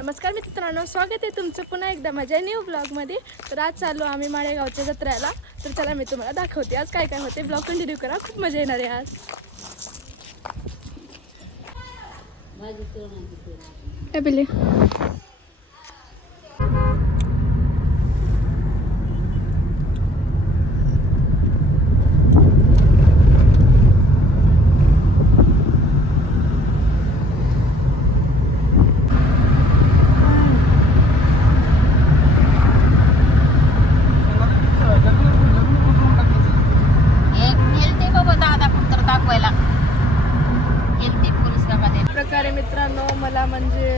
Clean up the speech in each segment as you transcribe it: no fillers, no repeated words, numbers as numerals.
नमस्कार मित्रांनो, स्वागत आहे तुमचं पुन्हा एकदा माझ्या न्यू ब्लॉगमध्ये. तर आज चाललो आम्ही माळेगावच्या जत्रेला. तर चला मी तुम्हाला दाखवते आज काय काय होते. ब्लॉग कंटिन्यू करा, खूप मजा येणार आहे आज. एबिली प्रकारे मित्रांनो, मला म्हणजे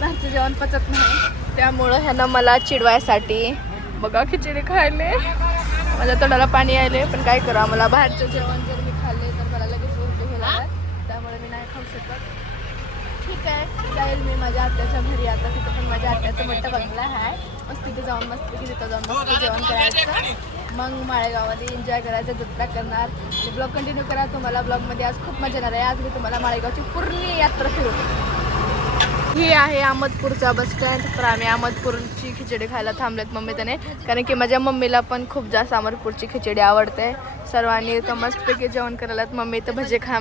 घरचं जेवण पचत नाही, त्यामुळं ह्यानं मला चिडवायसाठी बघा खिचडी खायले. माझ्या तोंडाला पाणी यायले, पण काय करा, मला बाहेरचं जेवण जर मी खाल्ले तर मला लगेच उलटी होणार, त्यामुळे मी नाही खाऊ शकत. ठीक आहे, जाईल मी माझ्या आत्याच्या घरी. आता तिथं पण माझ्या आत्याचं मोठं बंगला आहे, मस्त तिथे जाऊन तिथं जाऊन मस्त जेवण करायचं, मग माळेगावमध्ये एन्जॉय करायचं, जत्रा करणार. ब्लॉग कंटिन्यू करा. तुम्हाला ब्लॉगमध्ये आज खूप मजा येणार आहे. आज मी तुम्हाला माळेगावची पूर्ण यात्रा फिरवते. ही आहे अहमदपूरचा बस स्टँड. तर आम्ही अहमदपूरची खिचडी खायला थांबलेत मम्मी त्याने, कारण की माझ्या मम्मीला पण खूप जास्त अहमदपूरची खिचडी आवडते. सर्वांनी तर मस्तपैकी जेवण करायलात. मम्मी तर भजे खा.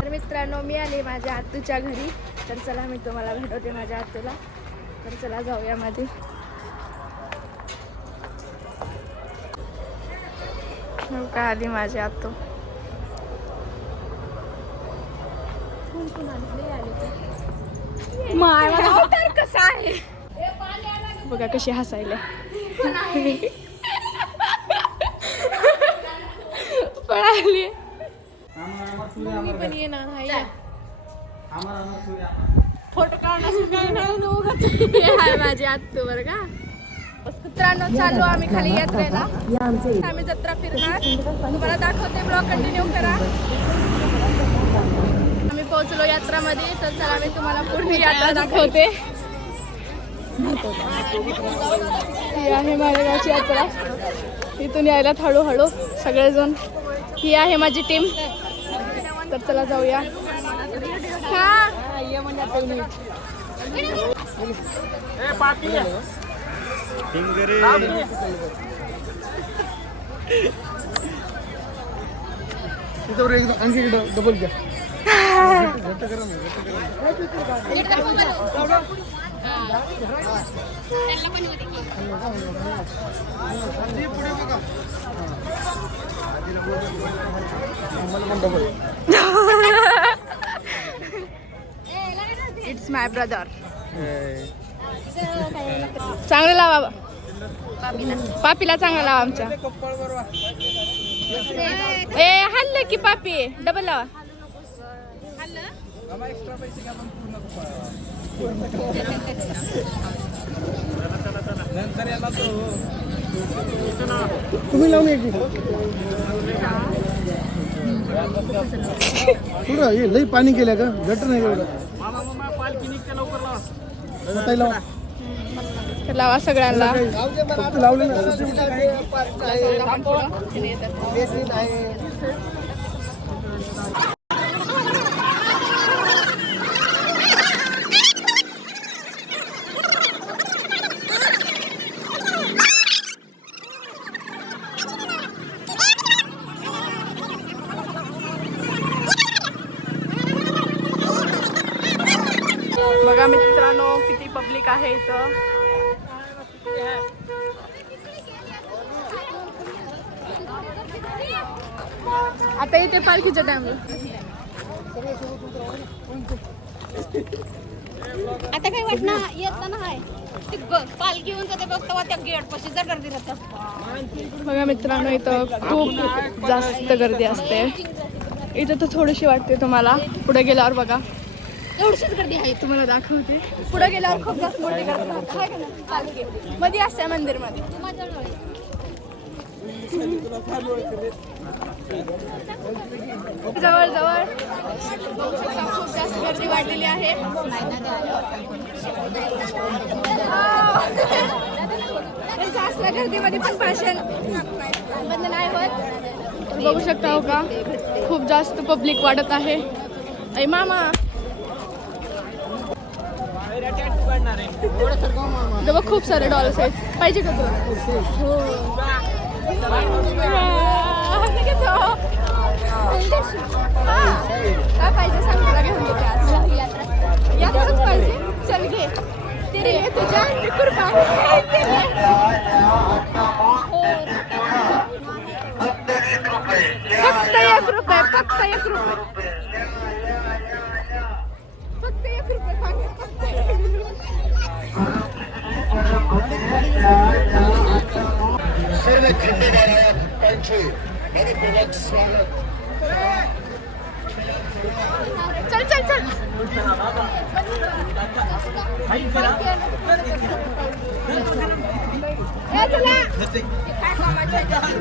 तर मित्रांनो, मी आले माझ्या आत्तूच्या घरी. तर चला मी तुम्हाला भेटवते माझ्या आत्तूला. तर चला जाऊया मध्ये. का आली माझी आत्तू. कसा आहे बघा, कशी हसायला पळाली. मी पण येणार आहे फोटो काढण्यासाठी. माझी आत्तू बरं का. मित्रांनो, चाललो आम्ही खाली यात्रेला. आम्ही जत्रा फिरणार, तुम्हाला दाखवते. ब्लॉग कंटिन्यू करा. आम्ही पोहोचलो यात्रामध्ये. तर चला मी तुम्हाला पूर्ण यात्रा दाखवते. ही आहे माळेगावची यात्रा. इथून यायला हळूहळू सगळेजण. ही आहे माझी टीम. तर चला जाऊया. आणखी डबल घ्या. It's my brother. चांगलं लावा पापीला, चांगला लावा आमच्या. ए हल्लं की पापी, डबल लावा. तुम्ही लावून एक पुढं हे लई पाणी केलं का? गटर नाही एवढं. लावा सगळ्यांना. लावले ना. बघा मित्रांनो, किती पब्लिक आहे इथं. आता इथे पालखीच्या टाइमला. आता काय वाटणार येत नाही. पालखी घेऊन जाते बघता त्या गेट पाशी जर गर्दी राहतात. बघा मित्रांनो, इथं खूप जास्त गर्दी असते. इथं तर थोडीशी वाटते तुम्हाला, पुढे गेल्यावर बघा एवढीच गर्दी आहे. तुम्हाला दाखवते. पुढे गेल्यावर खूप जास्त मोठी गर्दी मध्ये असते मंदिरमध्ये. जवळ जवळ खूप जास्त गर्दी वाढलेली आहे. जास्त गर्दीमध्ये पण भाषण बंद नाही होत. बघू शकता हो का, खूप जास्त पब्लिक वाढत आहे. ऐ मामा तेव्हा खूप सारे डॉल्स आहेत. पाहिजे का तुला? हो. काय पाहिजे सांग, तुला घेऊन देते आज. यातच पाहिजे. चल घे. तेरी लिए तुझ्या कुर्बान. फक्त 1 रुपये. फक्त 1 रुपये. फक्त 1 रुपये. फक्त 1 रुपये. सर्व खंडेदाराया भक्तांचे मनपूर्वक स्वागत. चल चल चल.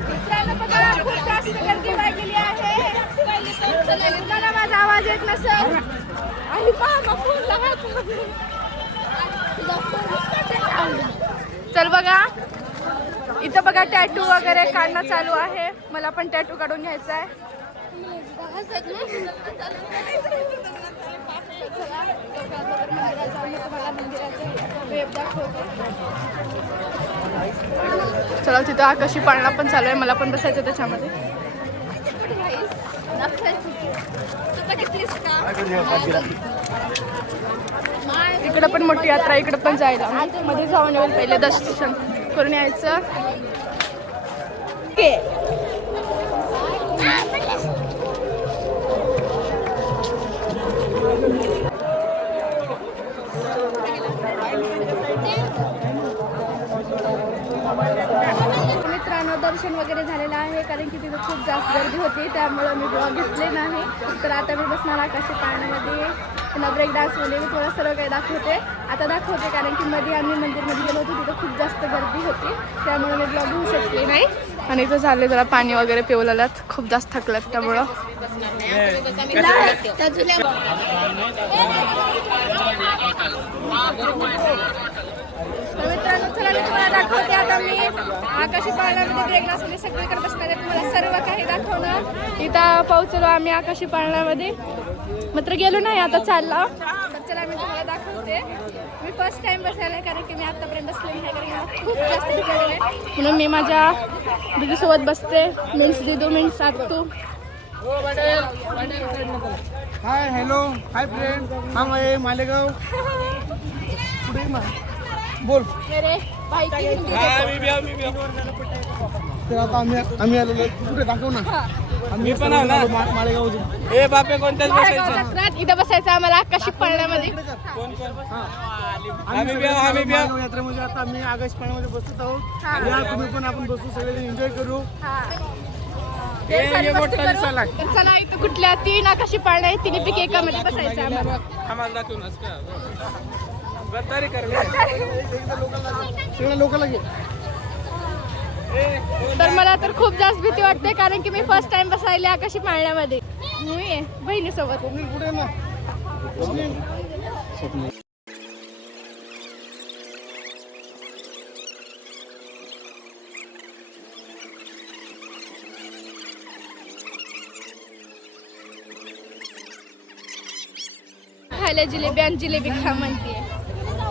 मित्रांनो बघा, खूप जास्त गर्दी वाढलेली आहे. तुम्हाला माझा आवाज येत नसेल आणि पहा फोनला हात. चल बघा, इथं बघा टॅटू वगैरे काढणं चालू आहे. मला पण टॅटू काढून घ्यायचा आहे. चला, तिथं आकाशी पाळणा पण चालू आहे. मला पण बसायचं त्याच्यामध्ये. इकडं पण मोठी यात्रा, इकडं पण जायला मध्ये जाऊन येऊन पहिले दर्शन करून यायचं. मित्रांनो, दर्शन वगैरे झालेलं आहे, कारण की तिथे खूप जास्त गर्दी होती, त्यामुळं मी ब्लॉग घेतले नाही. तर आता मी बसणार आकाशी पाळण्यामध्ये, पुन्हा ब्रेक डान्समध्ये मी थोडं सर्व काही दाखवते. आता दाखवते कारण की मध्ये आम्ही मंदिरमध्ये गेलो होतो, तिथं खूप जास्त गर्दी होती, त्यामुळे मी ब्लॉग घेऊ शकले नाही. आणि इथं झाले जरा पाणी वगैरे पिवलेल्यात, खूप जास्त थकल्यात त्यामुळं. मित्रांनो, चला मी तुम्हाला दाखवते. आता मी आकाशी पाळण्यामध्ये ब्रेक डान्समध्ये सगळीकडे बसणार आहे, तुम्हाला सर्व काही दाखवणार. इथं पोहोचलो आम्ही आकाशी पाळण्यामध्ये, मात्र गेलो नाही, आता चालला. तर चला मी तुम्हाला दाखवते. मी फर्स्ट टाइम बसायला आहे, कारण की मी आतापर्यंत बसले नाही, कारण मला खूप जास्त भीती आहे. म्हणून मी माझ्या दीदीसोबत बसते. मीन्स दिदू मीन्स आत्तू. Hi, hello, hi friend. हा आहे मालेगाव. पुढे बोल. मेरे भाई की हिंदी देखो. तर आता आम्ही आलेलो. कुठे दाखव ना. आम्ही पण मालेगाव. ए बापे कोणत्याच माळेगाव जत्रात इथं बसायचं आम्हाला आकाशी पाळण्यामध्ये. मालेगाव यात्रेमध्ये आता आम्ही आकाशी पाळण्यामध्ये बसत आहोत. या तुम्ही पण, आपण बसू, सगळे एन्जॉय करू. तर चला, इथं कुठल्या 3 आकाशी पाळण्या आहेत, 3 पैकी एकामध्ये बसायचं आम्हाला. आम्हाला दाखवूनच का गद्दारी कर. सगळ्या लोकांना घे. तर मला तर खूप जास्त भीती वाटते, कारण की मी फर्स्ट टाइम बसायले आकाशी पाळण्यामध्ये. मी बहिणीसोबत. पुढे ना. खायला जिलेबी आणि जिलेबी खा म्हणते.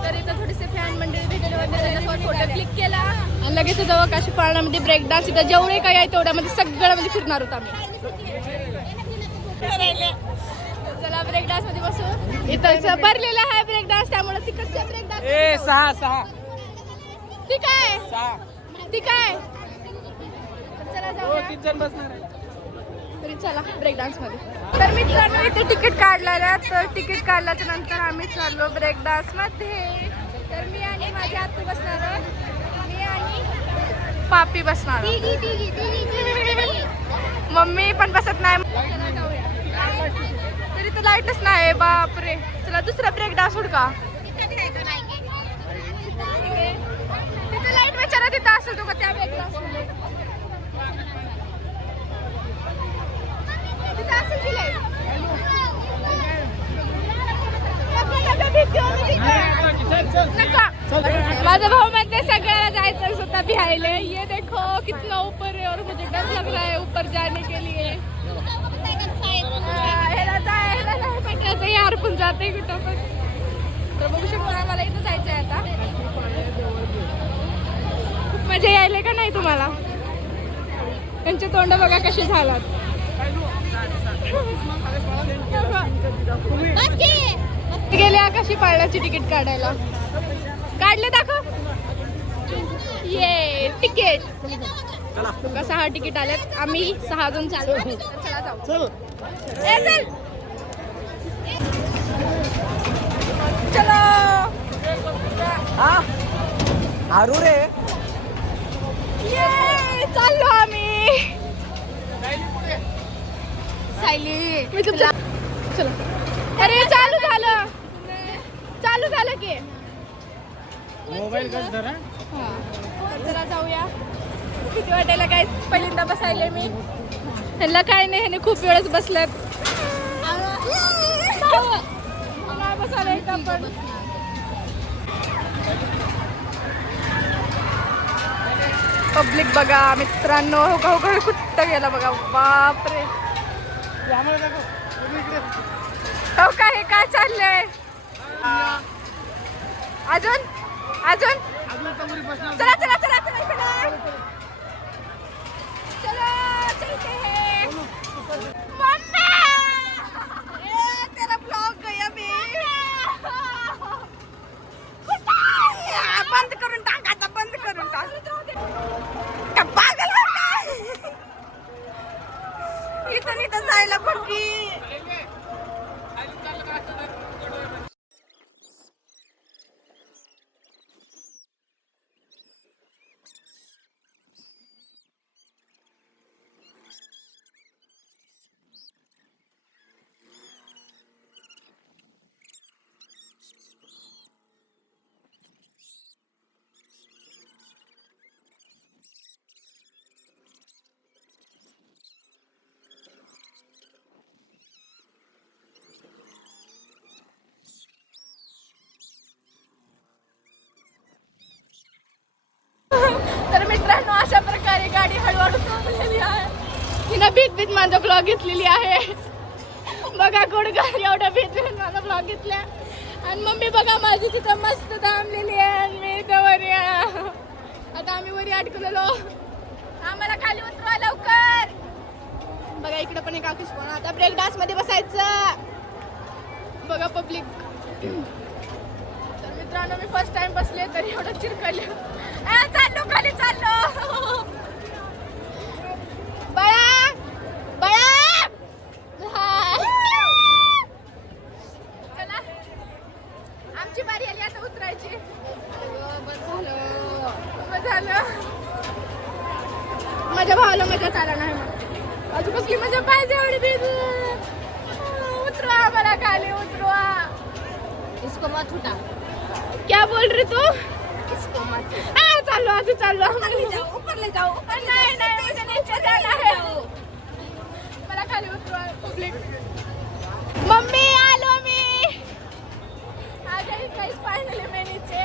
तर इथं थोडेसे फॅन मंडळी भेटले होते, त्याच्यासोबत फोटो क्लिक केला आणि लगेच जवळ आकाशी पाळण्यामध्ये ब्रेक डान्स. इथं जेवढे काही आहे तेवढ्यामध्ये सगळ्यामध्ये फिरणार होता आम्ही. चला ब्रेक डान्स मध्ये बसू. इथं भरलेला आहे ब्रेक डान्स, त्यामुळे तिकडचा ब्रेक डान्स. 6 ठीक आहे, ठीक आहे. चला जाऊया. 3 जण बसणार आहे. तरी चला ब्रेक डान्स मध्ये. तर मित्रांनो, इथे तिकीट काढलेल्या, तर तिकीट काढल्याच्या नंतर आम्ही चाललो ब्रेक डान्स मध्ये. तर मी आणि माझी आत्तू बसणार आहोत, मी आणि पापी बसणार आहोत. मम्मी पण बसत नाही. चला जाऊया. तरी तर लाईटच नाही, बापरे. चला दुसरा ब्रेक डान्स हुडका. तिथे लाईट विचारा, तिथं असेल तो का त्या ब्रेक डान्स मध्ये. माझा भाऊ म्हणते सगळ्याला जायचं स्वतः भिहायले. ये देखो कितना ऊपर है और मुझे डर लग रहा है ऊपर जाने के लिए. यार पण जाते कुठं पण. तर बघू शकता आम्हाला इथं जायचं आहे आता. खूप मजा यायले का नाही तुम्हाला? त्यांचे तोंड बघा कसे झालात. गेले आकाशी पाळण्याची तिकीट काढायला. काढले दाखव. ये तिकीट तुका 6 तिकीट आलेत. आम्ही 6 जण चाललो. चला जाऊ. चल ए चल चलो. आरू रे ये चाललो आम्ही. सायली मी तुला चलो. अरे चालू झालं. चालू झालं की. मोबाईल कसं धरा. तर चला जाऊया. किती वाटायला काय पहिल्यांदा बसायले मी. ह्यांना काय नाही, ह्याने खूप वेळच बसल्यात. नाही बसायला एकदा पण. पब्लिक बघा मित्रांनो. हो का हो का कुठं गेला बघा. बापरे. आम्हाला दाखव. तुम्ही इकडे. हो का हे काय चाललंय अजून अजून. अजून आता मुली बसणार. चला चला चला चला चला चलो चलते हैं. मम्मा ये तेरा ब्लॉग गया बे. बंद करून टाक आता. बंद करून टाक. का पागल आहे का? इथं इथं जायला बघी. तर मित्रांनो अशा प्रकारे गाडी हळूहळू थांबलेली आहे. तिनं भीत भीत माझा ब्लॉग घेतलेली आहे. बघा गुडगार एवढा भीत भीत माझा ब्लॉग घेतला. आणि मम्मी बघा माझी तिथं मस्त थांबलेली आहे. आणि मी इथं वरी आहे. आता आम्ही वरी अडकलेलो. आम्हाला खाली उतरवा लवकर. बघा इकडे पण एक आकाश पण. आता ब्रेक डान्स मध्ये बसायचं. बघा पब्लिक. तर मित्रांनो मी फर्स्ट टाइम बसले तरी एवढं चिरकले. चाललो खाली चाललो. बळा बळा. चला आमची बारी आली आता उतरायची. बस झालं. माझ्या भावाला मजा चाला नाही. मग अजून कसली मजा पाहिजे एवढी बीज. उतरवा मला खाली उतरवा. इसको मत उठा. क्या बोल रही तू? इसको मत. चाललो अजून चाललो. ऊपर ले जाओ. नाही नाही मुझे नीचे जाना है. मला खाली उतरवा पब्लिक. मम्मी आलो मी. आ गई गाइस फाइनली मैं नीचे.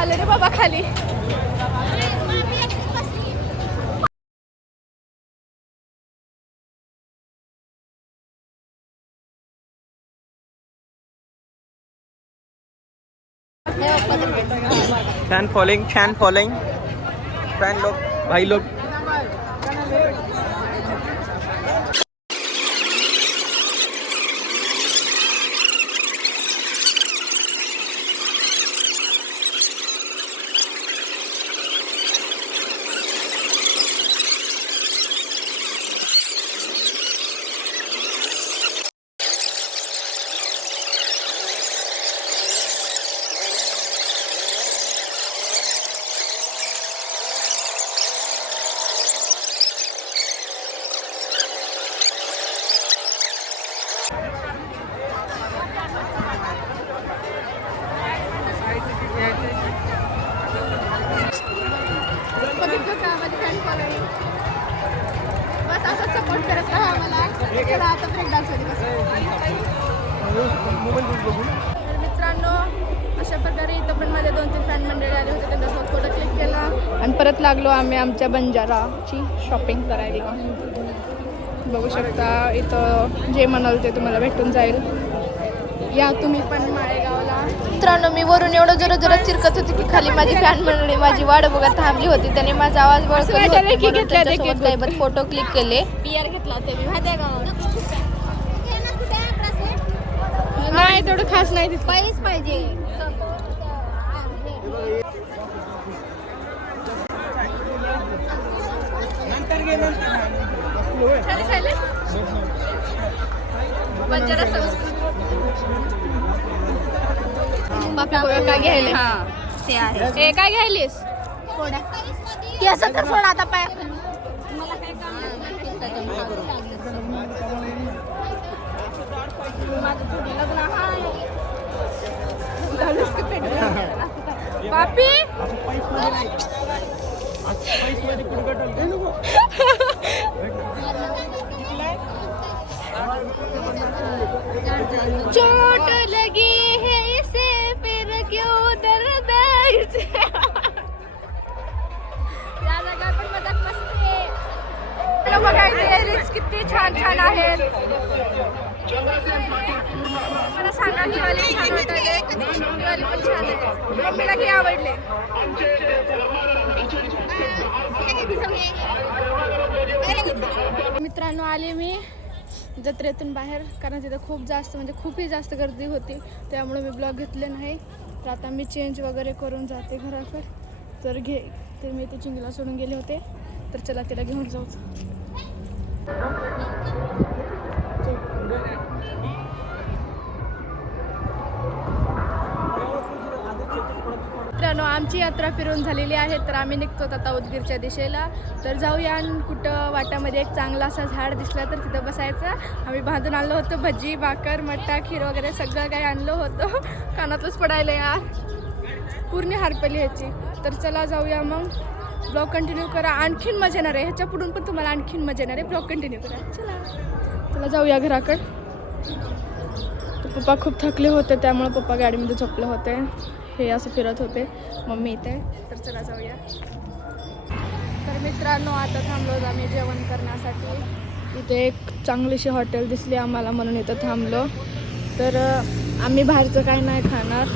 आले रे बाबा खाली. फैन फॉलोइंग फैन लोग भाई लोग. बस असं सपोर्ट करत राहा आम्हाला. चला आता ब्रेक डान्स मध्ये बस. तर मित्रांनो अशा प्रकारे इथं पण माझे 2-3 फ्रेंड मंडळी आले होते, त्यांच्यासोबत फोटो क्लिक केला आणि परत लागलो आम्ही आमच्या बंजाराची शॉपिंग करायला. बघू शकता इथं जे म्हणाल ते तुम्हाला भेटून जाईल. या तुम्ही पण माळेगावला. मित्रांनो मी वरून एवढं जोरात जोरात चिरकत होती की खाली माझी फॅन मंडळी माझी वाट बघत थांबली होती. त्याने माझा आवाज वळखला, फोटो क्लिक केले. बियर घेतला होता मी माहिती आहे का? नाही तेवढं खास नाही तिथं. पैस पाहिजे. बंजारा संस्कृती बापा काय घ्यायले? ते आहे. हे काय घ्यायलीस? केस तर सोड आता पाय. बापी चोट लगी है इसे फिर क्यों दर्द है इसे. या जागा पण मजाक मस्ती. बघायचे लिप्स किती छान छान आहेत. मला सांगा ही वाली छान वाटते, ही वाली पण छान आहे. मम्मीला की आवडले. मित्रांनो आले मी जत्रेतून बाहेर, कारण तिथं खूप जास्त म्हणजे खूपही जास्त गर्दी होती, त्यामुळे मी ब्लॉग घेतले नाही. तर आता मी चेंज वगैरे करून जाते घराकडे. तर मी ते चिंगीला सोडून गेले होते, तर चला तिला घेऊन जाऊ. मित्रांनो आमची यात्रा फिरून झालेली आहे, तर आम्ही निघतो आता उदगीरच्या दिशेला. तर जाऊया आणि कुठं वाटामध्ये एक चांगला असा झाड दिसला तर तिथं बसायचं. आम्ही बांधून आणलं होतं भजी, भाकर, मट्टा, खीर वगैरे सगळं काही आणलं होतं. कानातच पडायला यार, पूर्ण हारपली ह्याची. तर चला जाऊया मग. ब्लॉग कंटिन्यू करा, आणखीन मजा येणार आहे. ह्याच्या पुढून पण तुम्हाला आणखीन मजा येणार आहे. ब्लॉग कंटिन्यू करा. चला जाऊया घराकडे. पप्पा खूप थकले होते, त्यामुळे पप्पा गाडीमध्ये झोपले होते. हे असं फिरत होते, मम्मी इथे. तर चला जाऊया. तर मित्रांनो आता थांबलो आम्ही जेवण करण्यासाठी. इथे एक चांगलीशी हॉटेल दिसली आम्हाला, म्हणून इथं थांबलो. तर आम्ही बाहेरचं काही नाही खाणार,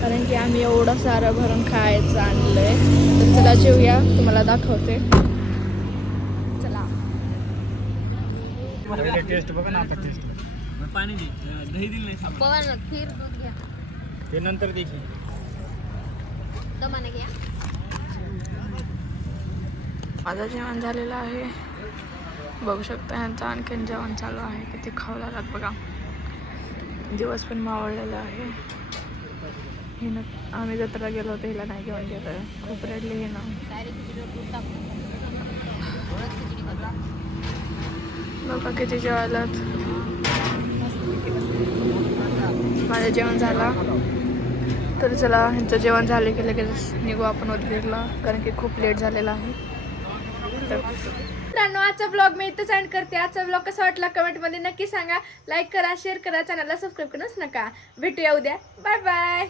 कारण की आम्ही एवढं सारं भरून खायचं आणलं आहे. तर चला जेवूया, तुम्हाला दाखवते. चला. टेस्ट बघा ना आता. टेस्ट पाणी दे, दही दिलं नाही साबण. बघा ना, खीर दूध घ्या. ते नंतर देखील दमाने घ्या. माझं जेवण झालेलं आहे, बघू शकता. ह्यांचं आणखीन जेवण चालू आहे. किती खाऊ लागतात बघा. दिवस पण मावळलेला आहे. हिनं आम्ही जत्रा गेलो होतो, हिला नाही घेऊन गेलं. खूप रडले हे ना. बघा किती जेवायलात. माझं जेवण झाला, तर चला ह्यांचं जेवण झाले की लगेच निघू आपण उदगीरला, कारण की खूप लेट झालेला आहे. तर मित्रांनो आजचा ब्लॉग मी इथंच एंड करते. आजचा ब्लॉग कसा वाटला कमेंटमध्ये नक्की सांगा. लाईक करा, शेअर करा, चॅनलला सबस्क्राईब करूच नका. भेटूया उद्या. Bye bye.